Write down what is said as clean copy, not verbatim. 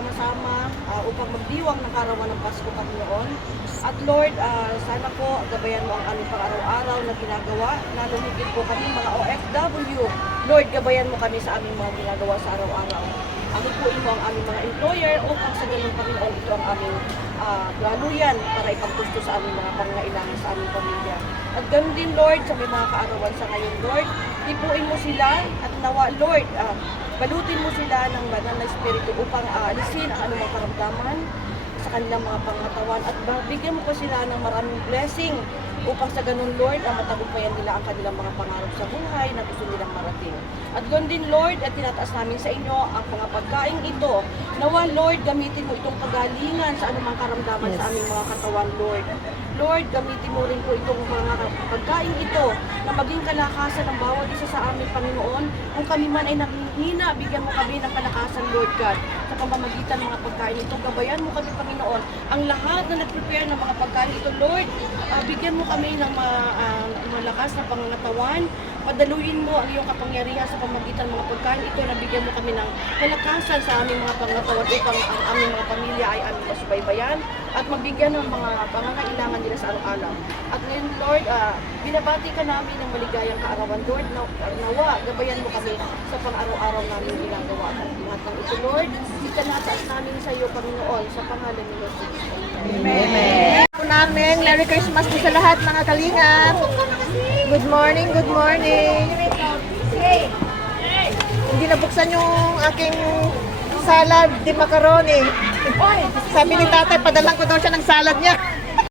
magsama-sama upang magdiwang ng karawan ng Pasko, Panginoon. At Lord, sana po gabayan mo ang aming pang-araw-araw na ginagawa, lalo higit po kami mga OFW. Lord, gabayan mo kami sa aming mga ginagawa sa araw-araw. Anupuin mo ang aming mga employer upang sa ganun, Panginoon, ito ang aming laluyan para ipaggusto sa aming mga pangailangan sa aming pamilya. At ganun din, Lord, sa may mga kaarawan sa ngayon, Lord, ipuin mo sila at nawa, Lord, balutin mo sila ng banal na espiritu upang alisin ang anumang karamdaman sa kanilang mga pangatawan at bigyan mo po sila ng maraming blessing upang sa ganun, Lord, matagumpayan nila ang kanilang mga pangarap sa buhay na gusto nilang marating. At ganoon din, Lord, at tinataas namin sa inyo ang mga pagkain ito. Nawa, Lord, gamitin mo itong kagalingan sa anumang karamdaman sa aming mga katawan, Lord. Lord, gamitin mo rin po itong mga pagkain ito na maging kalakasan ng bawat isa sa aming Panginoon. Kung kami man ay nanghihina, bigyan mo kami ng kalakasan, Lord God, sa pamamagitan ng mga pagkain ito. Gabayan mo kami, Panginoon, ang lahat na nag-prepare ng mga pagkain ito, Lord. Bigyan mo kami ng malakas na pangangatawan. Padaluyin mo ang iyong kapangyarihan sa pamamagitan ng mga pagkain ito na bigyan mo kami ng kalakasan sa aming mga pangangatawan upang ang aming mga pamilya ay aming masubaybayan at mabigyan ng mga pangangailangan nila sa araw-araw. At ngayon, Lord, binabati ka namin ng maligayang kaarawan, Lord. Nawa, gabayan mo kami sa pang-araw-araw namin ginagawa at lahat ng ito, Lord. Itanataas namin sa iyo, Panginoon, sa pangalan ni Lord Jesus. Amen. Namin, Merry Christmas po sa lahat mga kalingap. Good morning, good morning. Hindi nabuksan yung aking salad de macaroni. Sabi ni tatay, padalang ko daw siya ng salad niya.